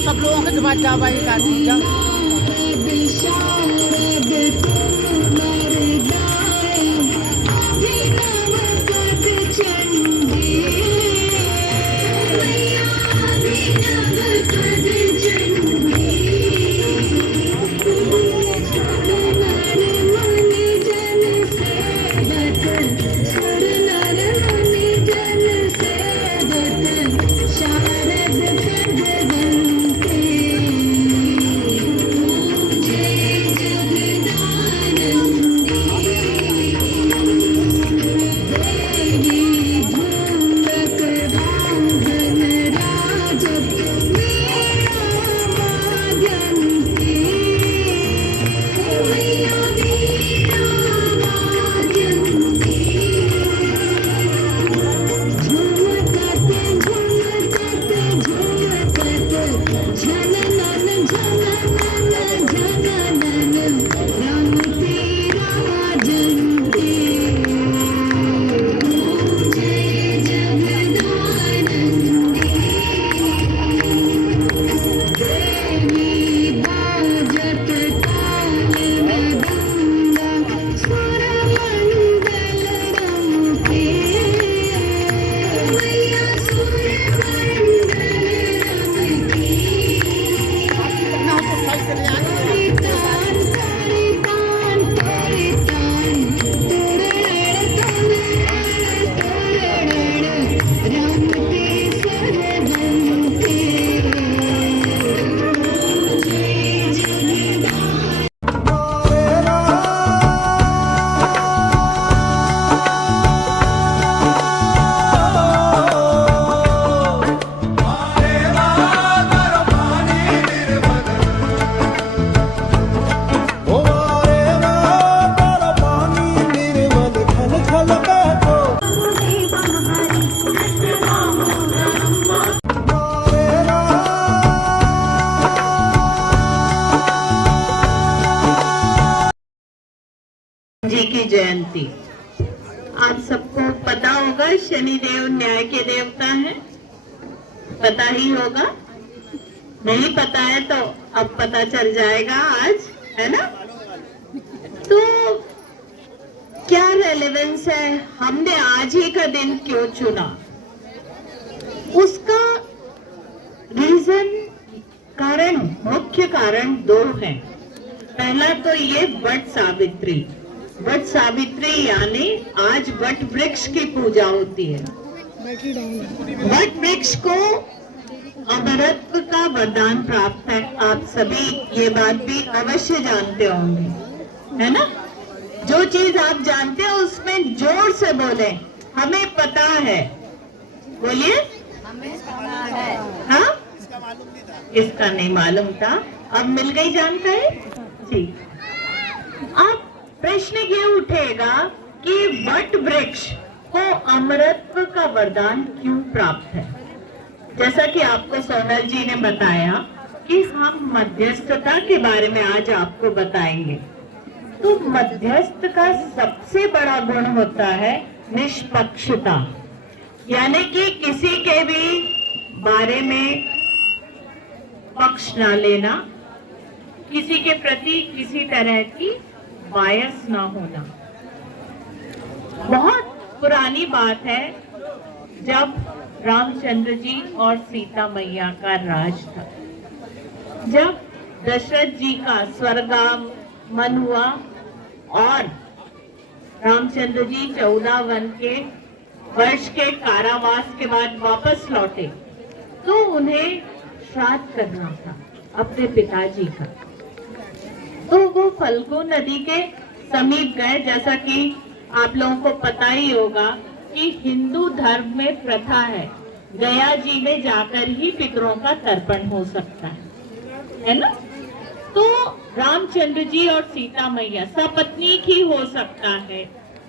सब लोगों के दिमाग जाबाई का दिया जी की जयंती। आप सबको पता होगा शनिदेव न्याय के देवता हैं, पता ही होगा। नहीं पता है तो अब पता चल जाएगा आज, है ना। तो क्या रेलेवेंस है, हमने आज ही का दिन क्यों चुना, उसका रीजन मुख्य कारण दो हैं। पहला तो ये वट सावित्री यानी आज वट वृक्ष की पूजा होती है। वट वृक्ष को अमरत्व का वरदान प्राप्त है, आप सभी ये बात भी अवश्य जानते होंगे, है ना। जो चीज आप जानते हो उसमें जोर से बोले, हमें पता है, बोलिए। हाँ, इसका नहीं मालूम था, अब मिल गई जानकारी। ठीक, अब प्रश्न ये उठेगा कि वट वृक्ष को अमरत्व का वरदान क्यों प्राप्त है। जैसा कि आपको सोनल जी ने बताया कि हम मध्यस्थता के बारे में आज आपको बताएंगे। तो मध्यस्थ का सबसे बड़ा गुण होता है निष्पक्षता, यानी कि किसी के भी बारे में पक्ष ना लेना, किसी के प्रति किसी तरह की बायस ना होना। बहुत पुरानी बात है, जब रामचंद्र जी और सीता मैया का राज था, जब दशरथ जी का स्वर्गागमन हुआ और रामचंद्र जी 14 वर्ष के कारावास के बाद वापस लौटे, तो उन्हें श्राद्ध करना था अपने पिताजी का। तो वो फल्गु नदी के समीप गए। जैसा कि आप लोगों को पता ही होगा कि हिंदू धर्म में प्रथा है, गया जी में जाकर ही पितरों का तर्पण हो सकता है ना। तो रामचंद्र जी और सीता मैया सपत्नीक ही हो सकता है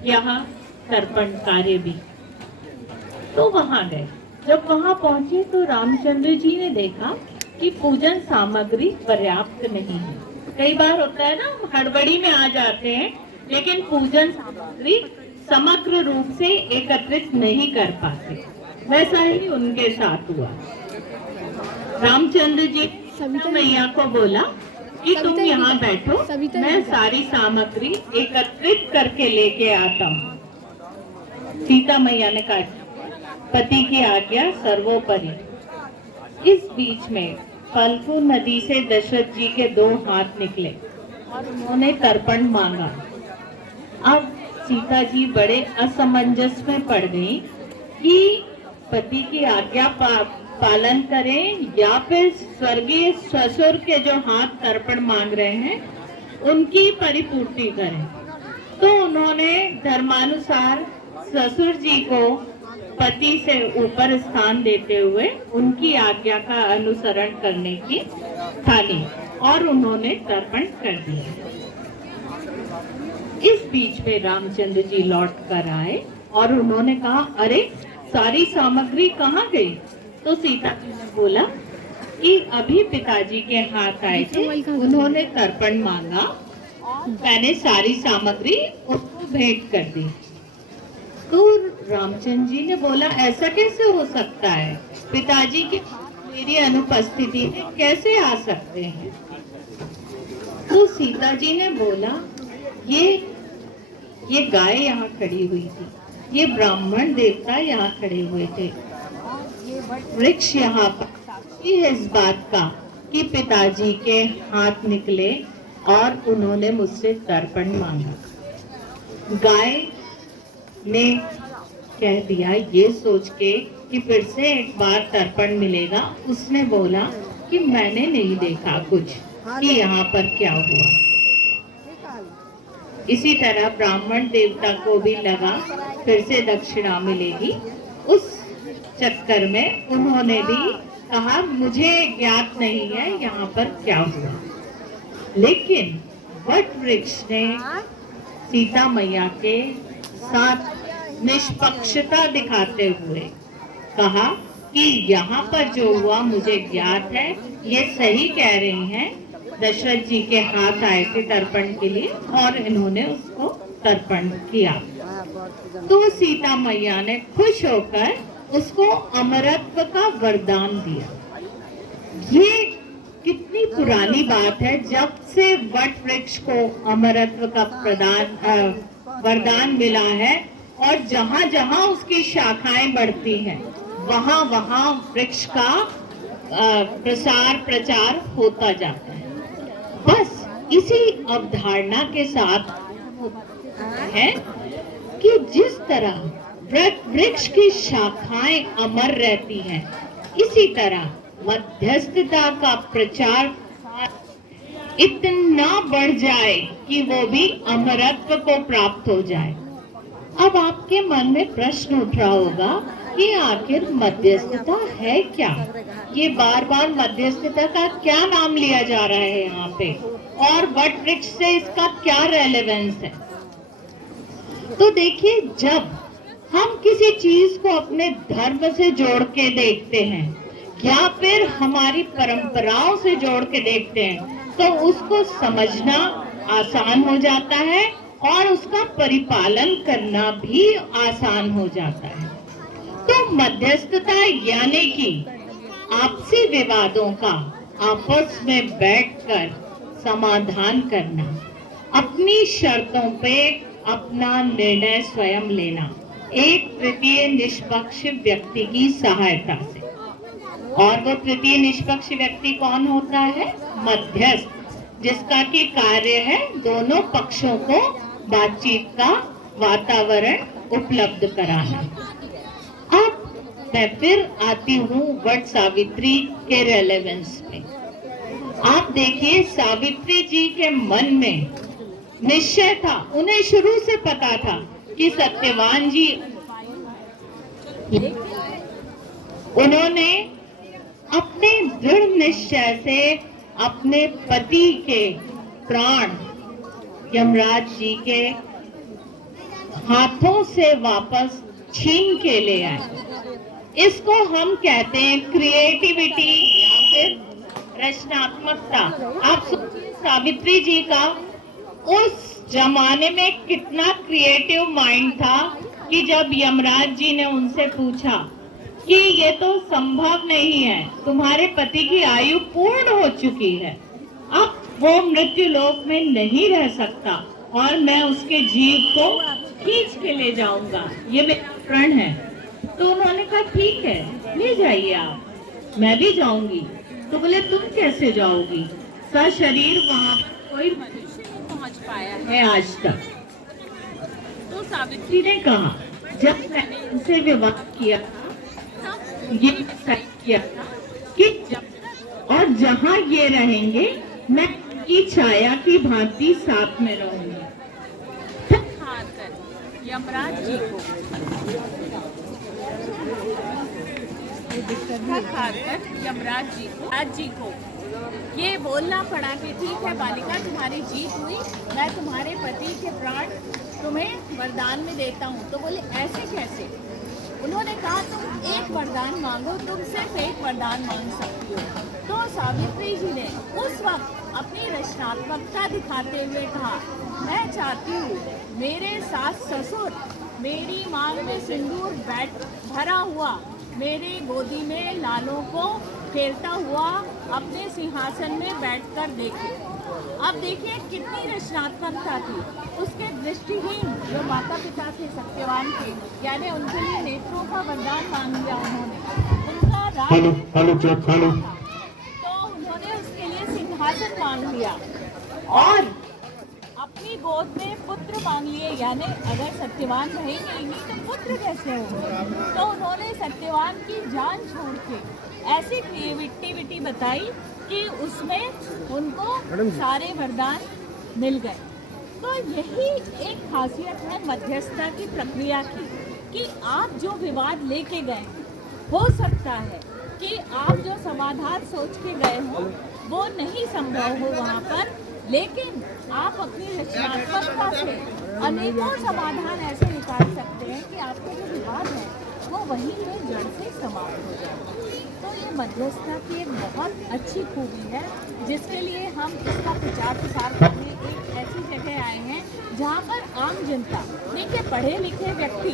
यह तर्पण कार्य भी। तो वहां गए, जब वहां पहुंचे तो रामचंद्र जी ने देखा कि पूजन सामग्री पर्याप्त नहीं है। कई बार होता है ना, हड़बड़ी में आ जाते हैं लेकिन पूजन सामग्री समग्र रूप से एकत्रित नहीं कर पाते। वैसा ही उनके साथ हुआ। रामचंद्र जी सीता मैया को बोला कि तुम यहाँ बैठो, मैं सारी सामग्री एकत्रित करके लेके आता हूँ। सीता मैया ने कहा पति की आज्ञा सर्वोपरि। इस बीच में फल्गु नदी से दशरथ जी के 2 हाथ निकले और उन्होंने तर्पण मांगा। अब सीता जी बड़े असमंजस में पड़ गई कि पति की आज्ञा पालन करें या फिर स्वर्गीय ससुर के जो हाथ तर्पण मांग रहे हैं उनकी परिपूर्ति करें। तो उन्होंने धर्मानुसार ससुर जी को पति से ऊपर स्थान देते हुए उनकी आज्ञा का अनुसरण करने की ठानी और उन्होंने तर्पण कर दिया। इस बीच में रामचंद्र जी लौट कर आए और उन्होंने कहा अरे सारी सामग्री कहाँ गई? तो सीता जी ने बोला कि अभी पिताजी के हाथ आए थे, उन्होंने तर्पण मांगा, मैंने सारी सामग्री उनको भेंट कर दी। तो रामचंद्र जी ने बोला ऐसा कैसे हो सकता है, पिताजी के मेरी अनुपस्थिति में कैसे आ सकते हैं? तो सीता जी ने बोला ये गाय यहाँ खड़ी हुई थी, ये ब्राह्मण देवता यहाँ खड़े हुए थे, वृक्ष यहाँ पर है इस बात का कि पिताजी के हाथ निकले और उन्होंने मुझसे तर्पण मांगा। गाय ने कह दिया ये सोच के कि फिर से एक बार तर्पण मिलेगा, उसने बोला कि मैंने नहीं देखा कुछ कि यहाँ पर क्या हुआ। इसी तरह ब्राह्मण देवता को भी लगा फिर से दक्षिणा मिलेगी, उस चक्कर में उन्होंने भी कहा मुझे ज्ञात नहीं है यहाँ पर क्या हुआ। लेकिन वट वृक्ष ने सीता मैया के साथ निष्पक्षता दिखाते हुए कहा कि यहाँ पर जो हुआ मुझे ज्ञात है, ये सही कह रही हैं, दशरथ जी के हाथ आए थे तर्पण के लिए और इन्होंने उसको तर्पण किया। तो सीता मैया ने खुश होकर उसको अमरत्व का वरदान दिया। ये कितनी पुरानी बात है, जब से वट वृक्ष को अमरत्व का वरदान मिला है और जहाँ जहाँ उसकी शाखाएं बढ़ती हैं वहाँ वहाँ वृक्ष का प्रसार प्रचार होता जाता है। बस इसी अवधारणा के साथ है कि जिस तरह वृक्ष की शाखाएं अमर रहती हैं, इसी तरह मध्यस्थता का प्रचार इतना बढ़ जाए कि वो भी अमरत्व को प्राप्त हो जाए। अब आपके मन में प्रश्न उठ रहा होगा कि आखिर मध्यस्थता है क्या? ये बार बार मध्यस्थता का क्या नाम लिया जा रहा है यहाँ पे, और वट वृक्ष से इसका क्या रेलेवेंस है? तो देखिए, जब हम किसी चीज को अपने धर्म से जोड़ के देखते हैं या फिर हमारी परंपराओं से जोड़ के देखते हैं, तो उसको समझना आसान हो जाता है और उसका परिपालन करना भी आसान हो जाता है। तो मध्यस्थता यानी कि आपसी विवादों का आपस में बैठकर समाधान करना, अपनी शर्तों पे अपना निर्णय स्वयं लेना, एक तृतीय निष्पक्ष व्यक्ति की सहायता से। और वो तृतीय निष्पक्ष व्यक्ति कौन होता है? मध्यस्थ, जिसका की कार्य है दोनों पक्षों को बातचीत का वातावरण उपलब्ध कराना। अब मैं फिर आती हूँ वट सावित्री के रेलेवेंस में। आप देखिए, सावित्री जी के मन में निश्चय था, उन्हें शुरू से पता था कि सत्यवान जी, उन्होंने अपने दृढ़ निश्चय से अपने पति के प्राण यमराज जी के हाथों से वापस छीन के ले आए। इसको हम कहते हैं क्रिएटिविटी या फिर रचनात्मकता। आप सोचिए, सावित्री जी का उस जमाने में कितना क्रिएटिव माइंड था कि जब यमराज जी ने उनसे पूछा कि ये तो संभव नहीं है, तुम्हारे पति की आयु पूर्ण हो चुकी है, अब वो मृत्यु लोक में नहीं रह सकता और मैं उसके जीव को खींच के ले जाऊंगा, ये मेरा प्रण है। तो उन्होंने कहा ठीक है, ले जाइए आप, मैं भी जाऊंगी। तो बोले तुम कैसे जाओगी, सशरीर वहां कोई मनुष्य नहीं पहुंच पाया है आज तक। तो सावित्री ने कहा जब मैंने इनसे विवाह किया था तब ये तय किया था कि जब तक और जहां ये रहेंगे मैं उनकी छाया की भांति साथ में रहूंगी। यमराज जी को यमराज जी को ये बोलना पड़ा कि ठीक है बालिका, तुम्हारी जीत हुई, मैं तुम्हारे पति के प्राण तुम्हें वरदान में देता हूँ। तो बोले ऐसे कैसे? उन्होंने कहा तुम एक वरदान मांगो, तुम सिर्फ एक वरदान मांग सकती हो। तो सावित्री जी ने उस वक्त अपनी रचनात्मकता दिखाते हुए कहा मैं चाहती हूँ मेरे सास ससुर मेरी मांग में सिंदूर भरा हुआ मेरे गोदी में लालों को खेलता हुआ अपने सिंहासन में बैठकर देखे। अब देखिए कितनी रचनात्मकता थी उसके दृष्टिहीन जो माता पिता थे सत्यवान के, यानी उनके लिए नेत्रों का वरदान मांग लिया उन्होंने, उनका राज तो उन्होंने उसके लिए सिंहासन मांग लिया और अपनी गोद में पुत्र मांग लिए, यानी अगर सत्यवान रहेंगे ही नहीं तो पुत्र कैसे होंगे। तो उन्होंने सत्यवान की जान छोड़ के ऐसी क्रिएटिविटी बताई कि उसमें उनको सारे वरदान मिल गए। तो यही एक खासियत है मध्यस्थता की प्रक्रिया की कि आप जो विवाद लेके गए हो सकता है कि आप जो समाधान सोच के गए हो वो नहीं संभव हो वहाँ पर, लेकिन आप अपनी रचनात्मकता से अनेकों समाधान ऐसे निकाल सकते हैं कि आपका जो विवाद है वो वहीं पे जड़ से समाप्त हो जाए। तो ये मध्यस्थता की एक बहुत अच्छी खूबी है जिसके लिए हम इसका प्रचार प्रसार करने एक ऐसी जगह आए हैं जहाँ पर आम जनता, देखिए पढ़े लिखे व्यक्ति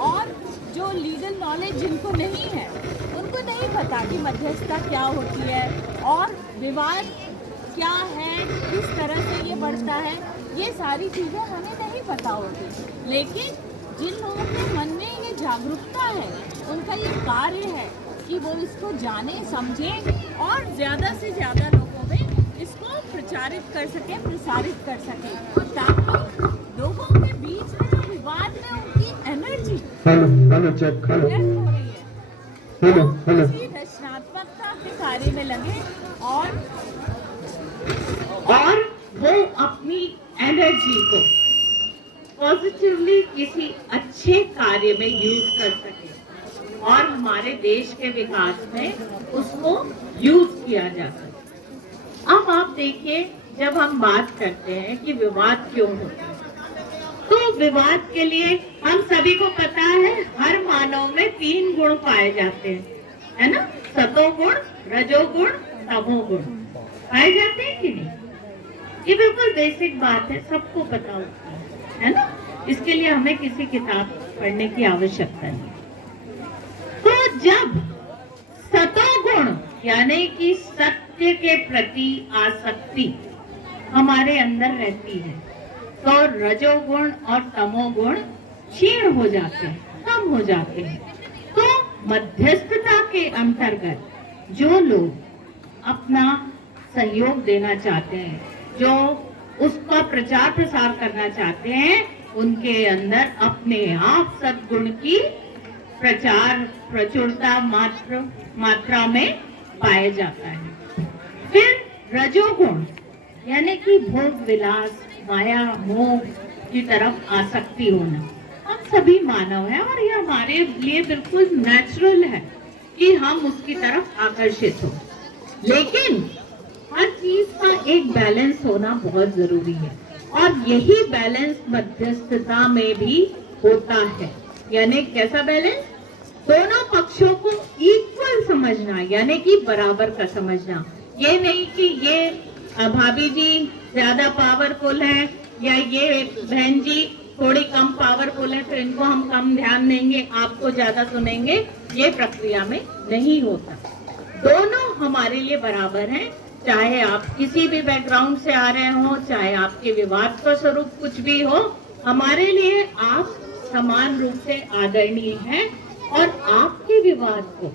और जो लीगल नॉलेज जिनको नहीं है उनको नहीं पता कि मध्यस्थता क्या होती है और विवाद क्या है, किस तरह से ये बढ़ता है, ये सारी चीज़ें हमें नहीं पता होती। लेकिन जिन लोगों के मन में ये जागरूकता है उनका ये कार्य है कि वो इसको जाने समझें और ज़्यादा से ज़्यादा लोगों में इसको प्रचारित कर सकें, प्रसारित कर सकें, ताकि लोगों के बीच में जो विवाद में उनकी एनर्जी हो रही है वो इसी रचनात्मकता के कार्य में लगे और वो अपनी एनर्जी को पॉजिटिवली किसी अच्छे कार्य में यूज कर सके और हमारे देश के विकास में उसको यूज किया जा सके। अब आप देखिए जब हम बात करते हैं कि विवाद क्यों होता है, तो विवाद के लिए हम सभी को पता है हर मानव में 3 गुण पाए जाते हैं, है ना? सतोगुण, रजोगुण, तमोगुण पाए जाते हैं कि नहीं? ये बिल्कुल बेसिक बात है, सबको पता होता है ना? इसके लिए हमें किसी किताब पढ़ने की आवश्यकता नहीं। तो जब सतोगुण यानी कि सत्य के प्रति आसक्ति हमारे अंदर रहती है तो रजोगुण और तमोगुण क्षीण हो जाते हैं, कम हो जाते हैं। तो मध्यस्थता के अंतर्गत जो लोग अपना सहयोग देना चाहते हैं, जो उसका प्रचार प्रसार करना चाहते हैं, उनके अंदर अपने आप सद्गुण की प्रचुरता मात्रा में पाया जाता है। फिर रजोगुण यानी कि भोग विलास, माया मोह की तरफ आसक्ति होना। हम सभी मानव हैं और ये हमारे लिए बिल्कुल नेचुरल है कि हम उसकी तरफ आकर्षित हो, लेकिन हर चीज का एक बैलेंस होना बहुत जरूरी है और यही बैलेंस मध्यस्थता में भी होता है। यानी कैसा बैलेंस? दोनों पक्षों को इक्वल समझना, यानी कि बराबर का समझना। ये नहीं कि ये भाभी जी ज्यादा पावरफुल है या ये बहन जी थोड़ी कम पावरफुल है तो इनको हम कम ध्यान देंगे, आपको ज्यादा सुनेंगे, ये प्रक्रिया में नहीं होता। दोनों हमारे लिए बराबर हैं, चाहे आप किसी भी बैकग्राउंड से आ रहे हो, चाहे आपके विवाद का स्वरूप कुछ भी हो, हमारे लिए आप समान रूप से आदरणीय हैं। और आपके विवाद को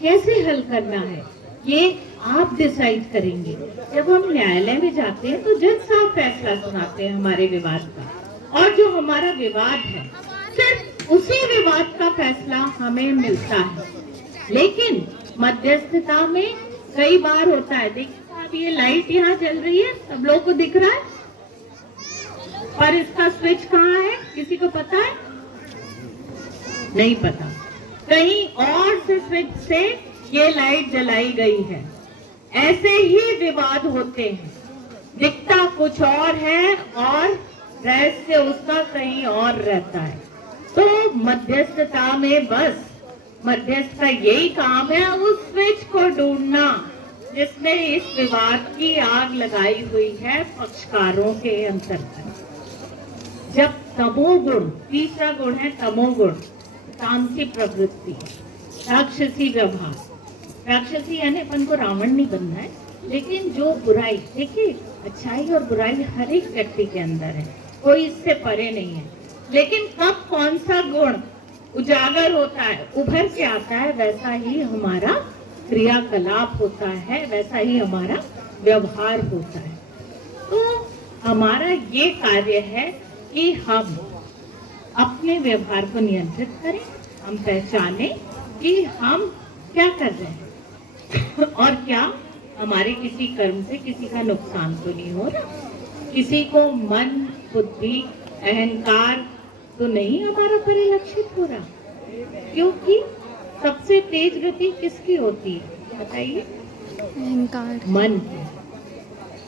कैसे हल करना है ये आप डिसाइड करेंगे। जब हम न्यायालय में जाते हैं तो जज साहब फैसला सुनाते हैं हमारे विवाद का, और जो हमारा विवाद है सिर्फ उसी विवाद का फैसला हमें मिलता है। लेकिन मध्यस्थता में कई बार होता है, देखिए अब ये लाइट यहाँ जल रही है, सब लोगों को दिख रहा है, पर इसका स्विच कहाँ है, किसी को पता है? नहीं पता। कहीं और से स्विच से ये लाइट जलाई गई है। ऐसे ही विवाद होते हैं, दिखता कुछ और है और रहस्य उसका कहीं और रहता है। तो मध्यस्थता में बस मध्यस्थ का यही काम है, उस स्विच को ढूंढना जिसमें इस विवाद की आग लगाई हुई है पक्षकारों के अंतर्गत। जब तमोगुण, तीसरा गुण है तमोगुण, तामसी प्रवृत्ति, राक्षसी व्यवहार। राक्षसी यानी अपन को रावण नहीं बनना है, लेकिन जो बुराई, देखिए अच्छाई और बुराई हर एक व्यक्ति के अंदर है, कोई इससे परे नहीं है। लेकिन कब कौन सा गुण उजागर होता है, उभर के आता है, वैसा ही हमारा क्रियाकलाप होता है, वैसा ही हमारा व्यवहार होता है। तो हमारा ये कार्य है कि हम अपने व्यवहार को नियंत्रित करें, हम पहचानें कि हम क्या कर रहे हैं और क्या हमारे किसी कर्म से किसी का नुकसान तो नहीं हो रहा, किसी को मन, बुद्धि, अहंकार तो नहीं हमारा परिलक्षित हो रहा। क्योंकि सबसे तेज गति किसकी होती है बताइए? अहंकार। मन की।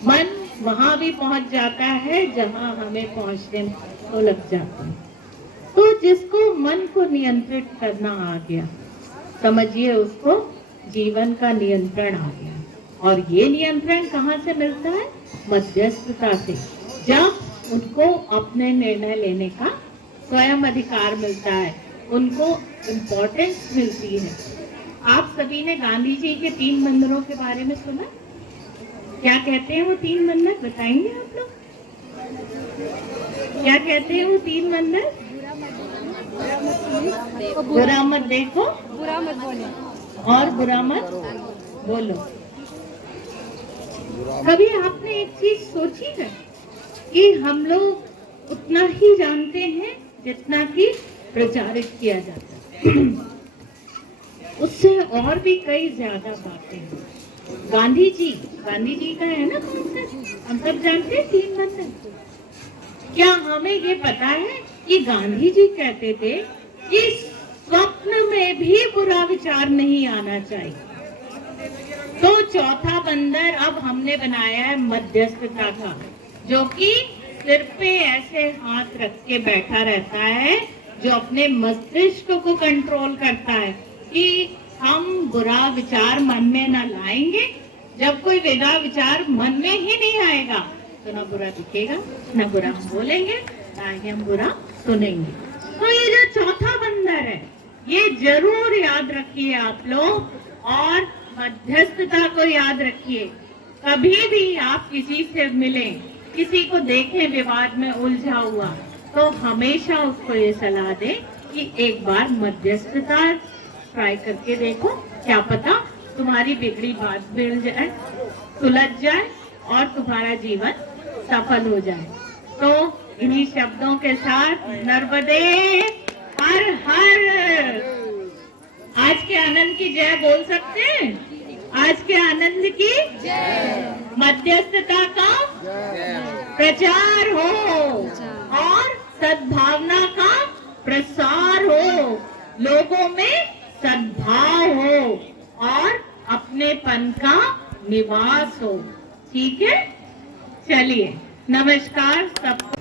मन वहां भी पहुंच जाता है जहां हमें पहुंचने को लग जाता है। तो जिसको मन को नियंत्रित करना आ गया, समझिए उसको जीवन का नियंत्रण आ गया। और ये नियंत्रण कहाँ से मिलता है? मध्यस्थता से। जब उनको अपने निर्णय लेने का स्वयं अधिकार मिलता है, उनको इम्पोर्टेंस मिलती है। आप सभी ने गांधी जी के 3 बंदरों के बारे में सुना? क्या कहते हैं वो 3 बंदर, बताएंगे आप लोग? क्या कहते हैं वो 3 बंदर? बुरा मत देखो, बुरा मत बोलो, और बुरा मत बोलो। कभी आपने एक चीज सोची है कि हम लोग उतना ही जानते हैं जितना कि प्रचारित किया जाता है, उससे और भी कई ज्यादा बातें हैं। गांधी जी का है ना कॉन्सेप्ट, हम सब जानते हैं 3 बंदर। क्या हमें ये पता है कि गांधी जी कहते थे कि स्वप्न में भी बुरा विचार नहीं आना चाहिए। तो चौथा बंदर अब हमने बनाया है मध्यस्थता का, जो कि सिर पे ऐसे हाथ रख के बैठा रहता है, जो अपने मस्तिष्क को कंट्रोल करता है कि हम बुरा विचार मन में न लाएंगे। जब कोई बुरा विचार मन में ही नहीं आएगा तो ना बुरा दिखेगा, ना बुरा हम बोलेंगे, ना ही हम बुरा सुनेंगे। तो ये जो चौथा बंदर है, ये जरूर याद रखिए आप लोग, और मध्यस्थता को याद रखिए। कभी भी आप किसी से मिलें, किसी को देखें विवाद में उलझा हुआ, तो हमेशा उसको ये सलाह दें कि एक बार मध्यस्थता ट्राई करके देखो, क्या पता तुम्हारी बिगड़ी बात मिल जाए, सुलझ जाए और तुम्हारा जीवन सफल हो जाए। तो इन्हीं शब्दों के साथ नर्मदे हर हर, आज के आनंद की जय बोल सकते हैं? आज के आनंद की जय। मध्यस्थता का प्रचार हो और सद्भावना का प्रसार हो, लोगों में सद्भाव हो और अपनेपन का निवास हो। ठीक है, चलिए नमस्कार सबको।